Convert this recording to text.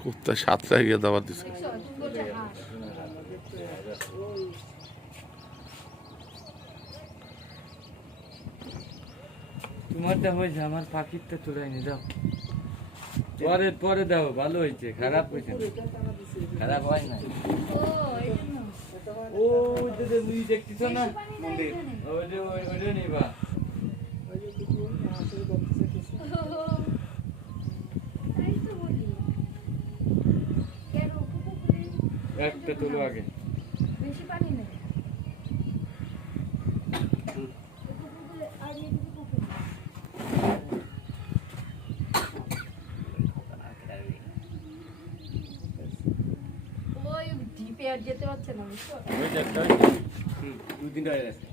কুত্তা সাতটায় গিয়ে দাবার দিচ্ছে। তোমার দাম হয়েছে, আমার পাখিরটা চড়াইনি দাও। পরে পরে দাও, ভালো হয়েছে, খারাপ হয়েছে না। খারাপ হয় না। ও যে তুমি দেখতেছ না মন্দির, ওই যে ওইটা নিবা। একটা তোলো আগে। বেশি পানি নেই। ওই ডিপে আর যেতে পারছে না, বুঝছো? ওই যে একটা, দুদিন হয়ে গেছে।